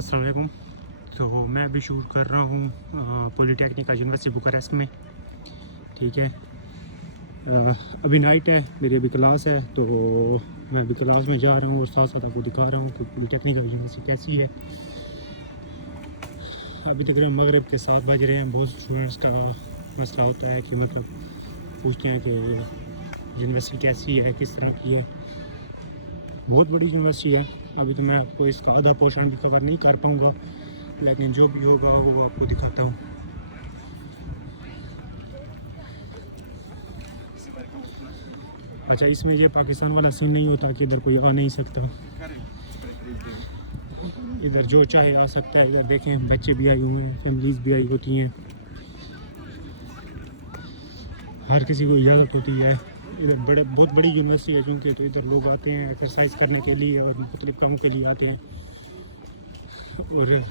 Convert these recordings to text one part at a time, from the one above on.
अस्सलाम वालेकुम। तो मैं अभी शूट कर रहा हूँ पॉलीटेक्निक यूनिवर्सिटी बुखारेस्ट में। ठीक है, अभी नाइट है, मेरी अभी क्लास है, तो मैं अभी क्लास में जा रहा हूँ और साथ साथ आपको दिखा रहा हूँ कि पॉलीटेक्निक यूनिवर्सिटी कैसी है। अभी तकरीबन मगरिब के 7 बज रहे हैं। बहुत स्टूडेंट्स का मसला होता है कि मतलब पूछते हैं कि यूनिवर्सिटी कैसी है, किस तरह की है। बहुत बड़ी यूनिवर्सिटी है। अभी तो मैं आपको इसका आधा पोर्शन भी कवर नहीं कर पाऊँगा, लेकिन जो भी होगा वो आपको दिखाता हूँ। अच्छा, इसमें ये पाकिस्तान वाला सीन नहीं होता कि इधर कोई आ नहीं सकता, इधर जो चाहे आ सकता है। इधर देखें, बच्चे भी आए हुए हैं, फैमिलीज भी आई होती हैं, हर किसी को इजाज़त होती है। इधर बहुत बड़ी यूनिवर्सिटी है चूँकि, तो इधर लोग आते हैं एक्सरसाइज करने के लिए और मुख्तलिफ काम के लिए आते हैं। और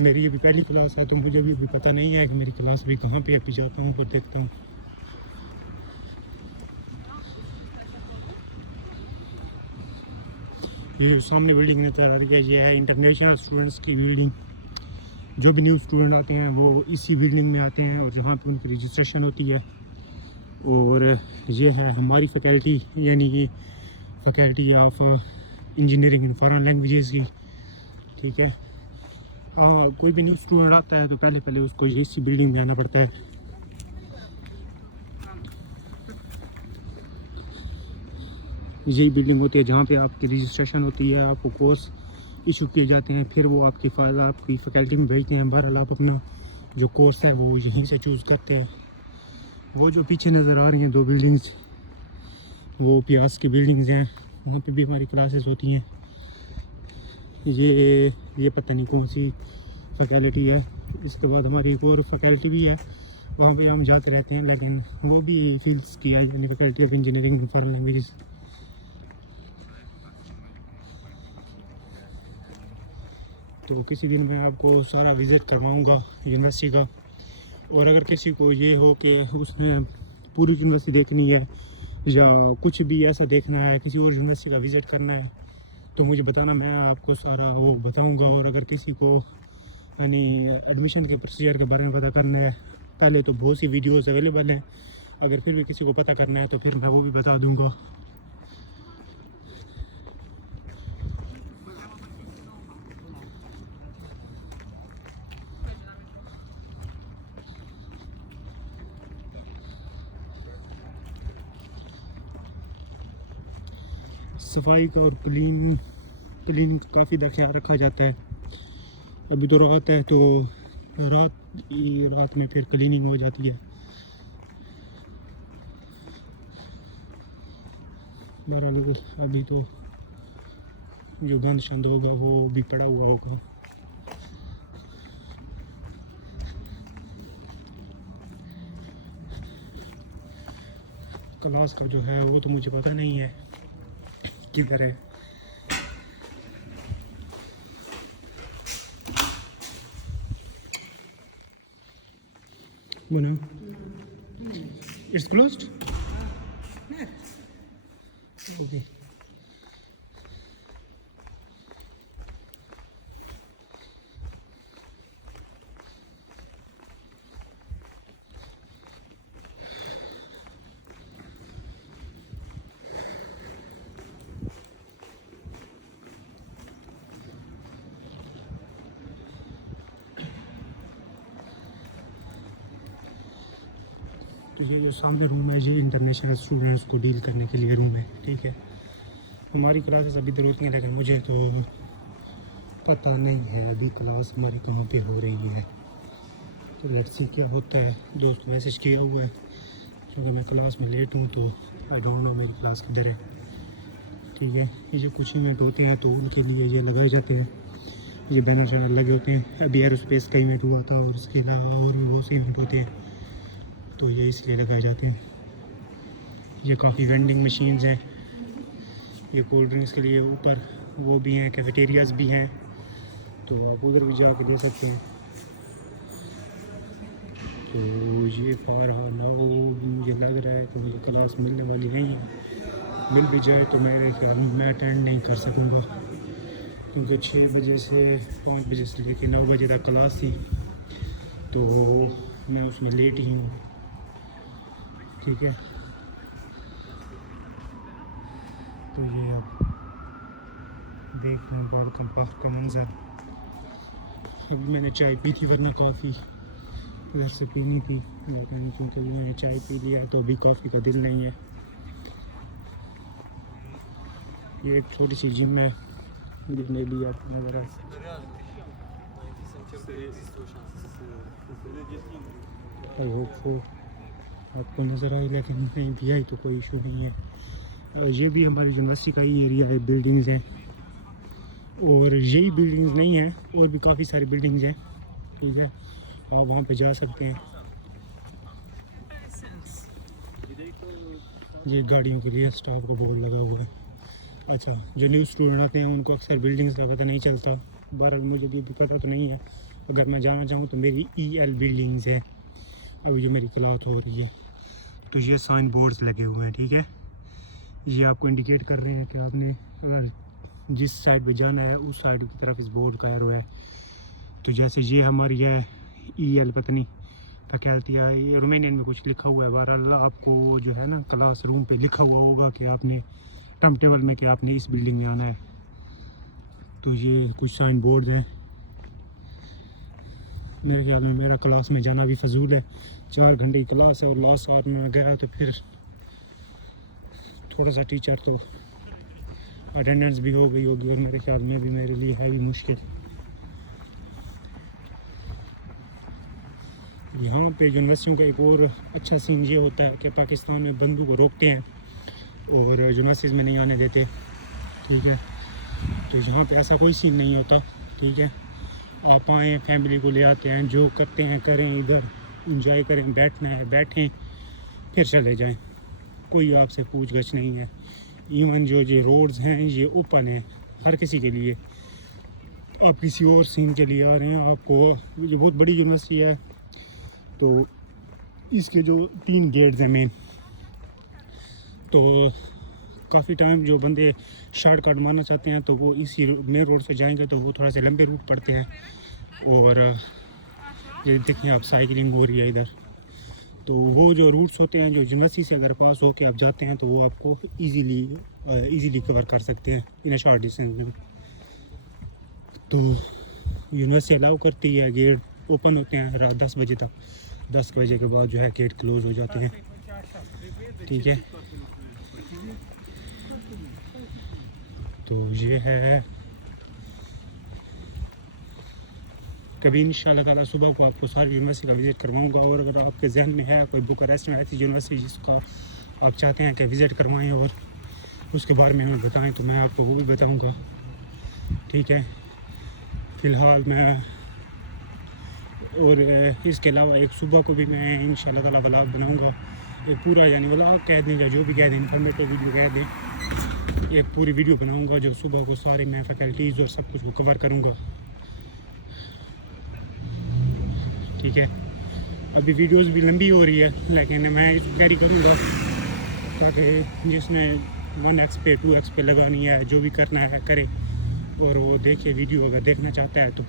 मेरी अभी पहली क्लास है, तो मुझे भी अभी पता नहीं है कि मेरी क्लास भी कहाँ पे। अभी जाता हूँ फिर देखता हूँ। ये सामने बिल्डिंग नज़र आ रही है, ये है इंटरनेशनल स्टूडेंट्स की बिल्डिंग। जो भी न्यू स्टूडेंट आते हैं वो इसी बिल्डिंग में आते हैं और जहाँ पे उनकी रजिस्ट्रेशन होती है। और ये है हमारी फैकल्टी, यानी कि faculty of engineering in foreign languages की। ठीक है, कोई भी न्यू स्टूडेंट आता है तो पहले उसको इसी बिल्डिंग में आना पड़ता है। यही बिल्डिंग होती है जहाँ पे आपकी रजिस्ट्रेशन होती है, आपको कोर्स इशू किए जाते हैं, फिर वो आपकी फाइल आपकी फैकल्टी में भेजते हैं। बहरहाल आप अपना जो कोर्स है वो यहीं से चूज़ करते हैं। वो जो पीछे नज़र आ रही हैं 2 बिल्डिंग्स, वो प्यास की बिल्डिंग्स हैं, वहाँ पे भी हमारी क्लासेस होती हैं। ये पता नहीं कौन सी फैकल्टी है। इसके बाद हमारी एक और फैकल्टी भी है, वहाँ पे हम जाते रहते हैं, लेकिन वो भी फील्ड्स की है, यानी faculty of engineering in foreign languages. तो किसी दिन मैं आपको सारा विज़िट करवाऊँगा यूनिवर्सिटी का। और अगर किसी को ये हो कि उसने पूरी यूनिवर्सिटी देखनी है या कुछ भी ऐसा देखना है, किसी और यूनिवर्सिटी का विज़िट करना है, तो मुझे बताना, मैं आपको सारा वो बताऊंगा। और अगर किसी को यानी एडमिशन के प्रोसीजर के बारे में पता करना है, पहले तो बहुत सी वीडियोस अवेलेबल हैं, अगर फिर भी किसी को पता करना है तो फिर मैं वो भी बता दूंगा। सफाई का और क्लीन काफ़ी ख्याल रखा जाता है। अभी तो रात है, तो रात में फिर क्लीनिंग हो जाती है। बहरहाल अभी तो जो गंद शंद होगा वो भी पड़ा हुआ होगा। क्लास का जो है वो तो मुझे पता नहीं है किधर है। Bueno, it's closed? Okay. तो ये जो सामने रूम है, ये इंटरनेशनल स्टूडेंट्स को डील करने के लिए रूम है। ठीक है, हमारी क्लासेस अभी इधर होती हैं, लेकिन मुझे तो पता नहीं है अभी क्लास हमारी कहाँ पे हो रही है। तो लेट्स सी क्या होता है। दोस्त मैसेज किया हुआ है, क्योंकि मैं क्लास में लेट हूँ, तो आई डोंट नो मेरी क्लास किधर है। ठीक है, ये जो कुछ इवेंट होते हैं तो उनके लिए ये लगाए जाते हैं, ये बैनर शैनर लगे होते हैं। अभी एरोस्पेस का इवेंट हुआ था और उसके अलावा और भी बहुत से इवेंट होते हैं, तो ये इसलिए लगाए जाते हैं। ये काफ़ी वेंडिंग मशीन्स हैं, ये कोल्ड ड्रिंक्स के लिए ऊपर वो भी हैं, कैफेटेरियाज भी हैं, तो आप उधर भी जाके दे सकते हैं। तो ये फॉर नाउ मुझे लग रहा है कि मुझे क्लास मिलने वाली नहीं है। मिल भी जाए तो मैं अटेंड नहीं कर सकूँगा। क्योंकि 6 बजे से 5 बजे से लेकर 9 बजे तक क्लास थी, तो मैं उसमें लेट ही हूँ। ठीक है, तो ये अब देख रहे हैं बालकन पार्क का मंजर। अभी मैंने चाय पी थी, वरना कॉफ़ी इधर से पीनी थी, लेकिन क्योंकि मैंने चाय पी लिया तो अभी कॉफ़ी का दिल नहीं है। ये एक छोटी सी जिम है जिसमें भी आप नज़र आई होप सो आपको नज़र आए, लेकिन नहीं भी आई तो कोई इशू नहीं है। ये भी हमारी यूनिवर्सिटी का ही एरिया है, बिल्डिंग्स हैं, और यही बिल्डिंग्स नहीं है, और भी काफ़ी सारी बिल्डिंग्स हैं। ठीक है, आप वहाँ पे जा सकते हैं। ये गाड़ियों के लिए स्टॉप का बोर्ड लगा हुआ है। अच्छा, जो न्यू स्टूडेंट आते हैं उनको अक्सर बिल्डिंग्स का पता नहीं चलता, बहरहाल मुझे भी पता तो नहीं है। अगर मैं जाना चाहूँ तो मेरी EL बिल्डिंग्स है। अब ये मेरी क्लास हो रही है, तो ये साइन बोर्ड्स लगे हुए हैं। ठीक है, ये आपको इंडिकेट कर रहे हैं कि आपने अगर जिस साइड पे जाना है उस साइड की तरफ इस बोर्ड का एरो है। तो जैसे ये हमारी है EL, पता नहीं फैकल्टी है, ये रोमानियन में कुछ लिखा हुआ है। बहरहाल आपको जो है ना क्लास रूम पे लिखा हुआ होगा कि आपने टर्म टेबल में कि आपने इस बिल्डिंग में आना है। तो ये कुछ साइन बोर्ड हैं। मेरे ख्याल में मेरा क्लास में जाना भी फजूल है, 4 घंटे की क्लास है, और लास्ट आवर में गया तो फिर थोड़ा सा टीचर तो अटेंडेंस भी हो गई होगी, और मेरे ख्याल में भी मेरे लिए है भी मुश्किल। यहाँ पे यूनिवर्सिटियों का एक और अच्छा सीन ये होता है कि पाकिस्तान में बंदूक को रोकते हैं और यूनिवर्सिटीज़ में नहीं आने देते। ठीक है, तो यहाँ पे ऐसा कोई सीन नहीं होता। ठीक है, आप आएँ, फैमिली को ले आते हैं, जो करते हैं करें, इधर इंजॉय करें, बैठना है बैठें, फिर चले जाएं, कोई आपसे पूछ गछ नहीं है। इवन जो ये रोड्स हैं ये ओपन है हर किसी के लिए। आप किसी और सीन के लिए आ रहे हैं, आपको ये बहुत बड़ी यूनिवर्सिटी है, तो इसके जो 3 गेट्स हैं मेन, तो काफ़ी टाइम जो बंदे शॉर्टकट मारना चाहते हैं तो वो इसी मेन रोड से जाएंगे, तो वो थोड़ा से लंबे रूट पड़ते हैं। और ये देखिए आप साइकिलिंग हो रही है इधर, तो वो जो रूट्स होते हैं जो यूनिवर्सिटी से अगर पास हो के आप जाते हैं तो वो आपको इजीली कवर कर सकते हैं इन शॉर्ट डिस्टेंस में। तो यूनिवर्सिटी अलाउ करती है, गेट ओपन होते हैं रात 10 बजे तक, 10 बजे के बाद जो है गेट क्लोज हो जाते हैं। ठीक है, तो ये है। कभी इंशाल्लाह ताला सुबह को आपको सारी यूनिवर्सिटी का विज़िट करवाऊंगा, और अगर आपके जहन में है कोई बुखारेस्ट में ऐसी यूनिवर्सिटी जिसका आप चाहते हैं कि विज़िट करवाएं और उसके बारे में हमें बताएं, तो मैं आपको वो भी बताऊंगा। ठीक है, फ़िलहाल मैं और इसके अलावा एक सुबह को भी मैं इंशाल्लाह ताला व्लॉग बनाऊँगा, एक पूरा, यानी व्लॉग कह दें या जो भी कह दें, इन्फॉर्मेटिव वीडियो कह दें, एक पूरी वीडियो बनाऊँगा जो सुबह को सारी मैं फैकल्टीज़ और सब कुछ को कवर करूँगा। ठीक है, अभी वीडियोस भी लंबी हो रही है, लेकिन मैं इसको कैरी करूँगा ताकि जिसने 1x पे 2x पे लगानी है, जो भी करना है करे, और वो देखे वीडियो अगर देखना चाहता है तो।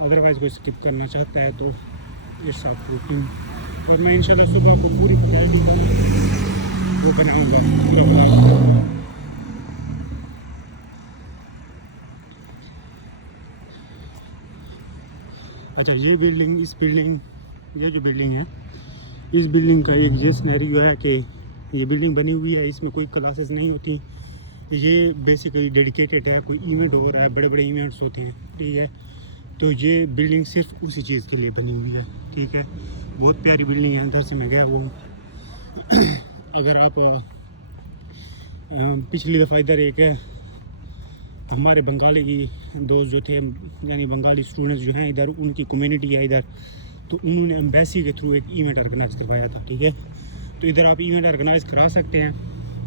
अदरवाइज़ कोई स्किप करना चाहता है तो इट्स अप टू हिम। और मैं इंशाल्लाह सुबह को पूरी फैकल्टी का वो बनाऊँगा। अच्छा, ये जो बिल्डिंग है, इस बिल्डिंग का एक ये सिनेरियो है कि ये बिल्डिंग बनी हुई है, इसमें कोई क्लासेस नहीं होती, ये बेसिकली डेडिकेटेड है, कोई इवेंट हो रहा है, बड़े बड़े इवेंट्स होते हैं। ठीक है, तो ये बिल्डिंग सिर्फ उसी चीज़ के लिए बनी हुई है। ठीक है, बहुत प्यारी बिल्डिंग है, अंदर से मैं गया वो। अगर आप पिछली दफ़ा इधर एक हमारे बंगाली दोस्त जो थे, यानी बंगाली स्टूडेंट्स जो हैं इधर, उनकी कम्युनिटी है इधर, तो उन्होंने एम्बेसी के थ्रू एक इवेंट ऑर्गेनाइज़ करवाया था। ठीक है, तो इधर आप इवेंट ऑर्गेनाइज़ करा सकते हैं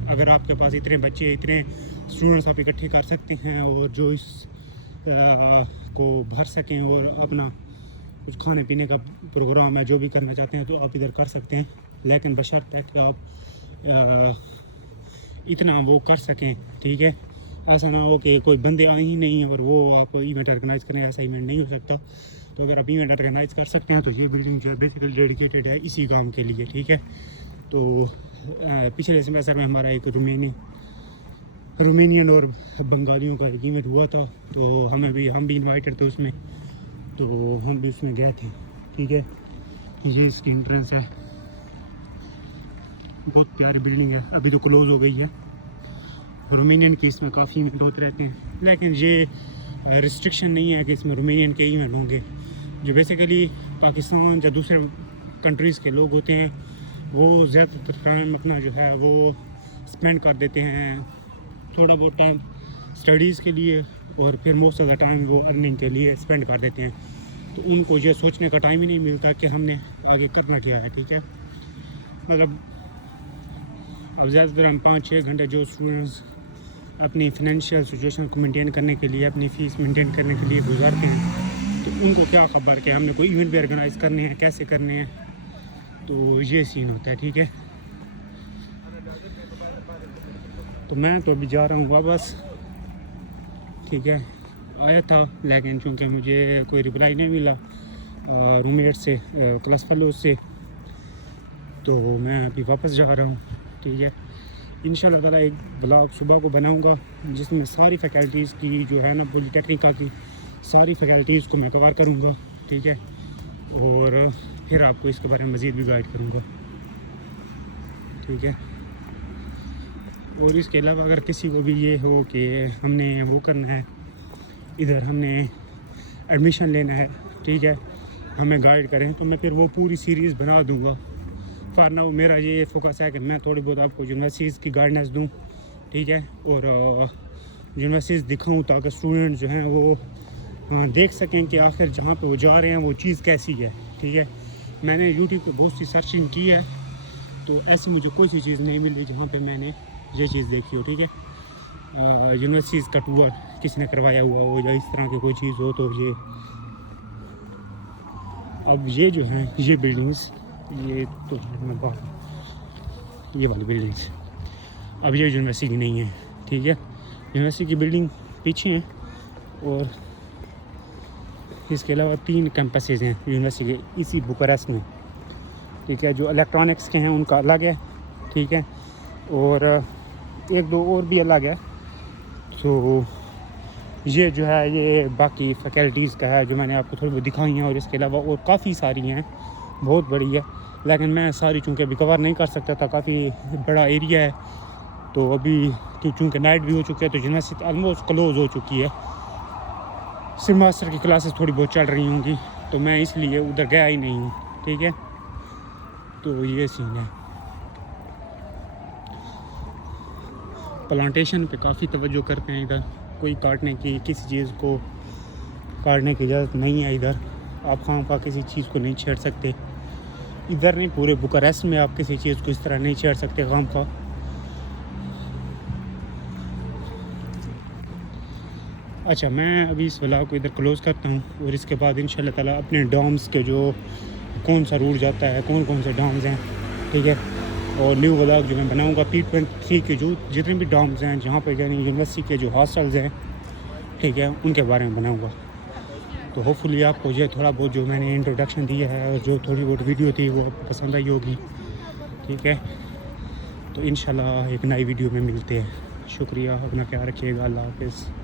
अगर आपके पास इतने बच्चे, इतने स्टूडेंट्स आप इकट्ठे कर सकते हैं, और जो इस को भर सकें, और अपना कुछ खाने पीने का प्रोग्राम है जो भी करना चाहते हैं तो आप इधर कर सकते हैं, लेकिन बशर्ते कि आप इतना वो कर सकें। ठीक है, ऐसा ना हो कि कोई बंदे आए ही नहीं और वो आप इवेंट ऑर्गेनाइज़ करें, ऐसा इवेंट नहीं हो सकता। तो अगर आप इवेंट ऑर्गेनाइज़ कर सकते हैं तो ये बिल्डिंग जो है बेसिकली डेडिकेटेड है इसी काम के लिए, ठीक है। तो पिछले सेमेस्टर में हमारा एक रोमेनियन और बंगालियों का एक इवेंट हुआ था, तो हम भी इन्वाइटेड थे उसमें, तो हम भी उसमें गए थे, ठीक है। ये इसकी एंट्रेंस है, बहुत प्यारी बिल्डिंग है, अभी तो क्लोज़ हो गई है। रोमेनियन की इसमें काफ़ी इवेंट होते रहते हैं, लेकिन ये रिस्ट्रिक्शन नहीं है कि इसमें रोमेनियन के इवेंट होंगे। जो बेसिकली पाकिस्तान या दूसरे कंट्रीज़ के लोग होते हैं वो ज़्यादातर टाइम अपना जो है वो स्पेंड कर देते हैं, थोड़ा बहुत टाइम स्टडीज़ के लिए और फिर मोस्ट ऑफ द टाइम वो अर्निंग के लिए स्पेंड कर देते हैं। तो उनको ये सोचने का टाइम ही नहीं मिलता कि हमने आगे करना क्या है, ठीक है। मतलब अब ज़्यादातर हम 5-6 घंटे जो स्टूडेंट्स अपनी फिनेंशियल सिचुएशन को मेंटेन करने के लिए, अपनी फ़ीस मेंटेन करने के लिए गुजारते हैं, तो उनको क्या खबर कि हमने कोई इवेंट भी ऑर्गेनाइज़ करने हैं, कैसे करने हैं। तो ये सीन होता है, ठीक है। तो मैं तो अभी जा रहा हूँ वापस, ठीक है। आया था लेकिन चूँकि मुझे कोई रिप्लाई नहीं मिला रूममेट से, क्लास फेलो से, तो मैं अभी वापस जा रहा हूँ, ठीक है। इंशाल्लाह ताला एक ब्लॉग सुबह को बनाऊँगा जिसमें सारी फैकल्टीज़ की जो है ना पॉलीटेक्निका की सारी फैकल्टीज़ को मैं कवर करूँगा, ठीक है। और फिर आपको इसके बारे में मज़ीद भी गाइड करूँगा, ठीक है। और इसके अलावा अगर किसी को भी ये हो कि हमने वो करना है, इधर हमने एडमिशन लेना है, ठीक है, हमें गाइड करें, तो मैं फिर वो पूरी सीरीज़ बना दूँगा। फॉर नाउ मेरा ये फोकस है कि मैं थोड़ी बहुत आपको यूनिवर्सिटीज़ की गाइडेंस दूँ, ठीक है, और यूनिवर्सिटीज़ दिखाऊँ ताकि स्टूडेंट जो हैं वो देख सकें कि आखिर जहाँ पे वो जा रहे हैं वो चीज़ कैसी है, ठीक है। मैंने यूट्यूब पे बहुत सी सर्चिंग की है, तो ऐसी मुझे कोई सी चीज़ नहीं मिली जहाँ पे मैंने ये चीज़ देखी हो, ठीक है। यूनिवर्सिटीज़ का टूर किसी ने करवाया हुआ हो या इस तरह की कोई चीज़ हो, तो ये अब ये जो है ये बिल्डिंग्स, ये तो ये वाली बिल्डिंग्स अब ये यूनिवर्सिटी नहीं है, ठीक है। यूनिवर्सिटी की बिल्डिंग पीछे है और इसके अलावा 3 कैंपसेस हैं यूनिवर्सिटी के इसी बुखारेस्ट में, ठीक है। जो इलेक्ट्रॉनिक्स के हैं उनका अलग है, ठीक है, और 1-2 और भी अलग है। तो ये जो है ये बाकी फैकल्टीज़ का है जो मैंने आपको थोड़ी बहुत दिखाई हैं, और इसके अलावा और काफ़ी सारी हैं, बहुत बड़ी है, लेकिन मैं सारी चूँकि अभी कवर नहीं कर सकता था, काफ़ी बड़ा एरिया है। तो अभी चूँकि नाइट भी हो चुकी है तो यूनिवर्सिटी ऑलमोस्ट क्लोज़ हो चुकी है, सिर्फ मास्टर की क्लासेस थोड़ी बहुत चल रही होंगी, तो मैं इसलिए उधर गया ही नहीं हूँ, ठीक है। तो ये सीन है। प्लांटेशन पे काफ़ी तवज्जो करते हैं इधर, कोई काटने की किसी चीज़ को काटने की इजाज़त नहीं है इधर, आप खामखा किसी चीज़ को नहीं छेड़ सकते। इधर नहीं, पूरे बुखारेस्ट में आप किसी चीज़ को इस तरह नहीं छेड़ सकते खामखा। अच्छा, मैं अभी इस व्लॉग को इधर क्लोज़ करता हूँ और इसके बाद इंशाल्लाह ताला अपने डॉम्स के जो कौन सा रूट जाता है, कौन कौन से डॉम्स हैं, ठीक है, और न्यू व्लॉग जो मैं बनाऊँगा P23 के जो जितने भी डॉम्स हैं जहाँ पर यानी यूनिवर्सिटी के जो हॉस्टल्स हैं, ठीक है, उनके बारे में बनाऊँगा। तो होपफुली आपको ये थोड़ा बहुत जो मैंने इंट्रोडक्शन दिया है और जो थोड़ी बहुत वीडियो थी वो आपको पसंद आई होगी, ठीक है। तो इंशाल्लाह एक नई वीडियो में मिलते हैं। शुक्रिया, अपना ख्याल रखिएगा, अल्लाह हाफ़िज़।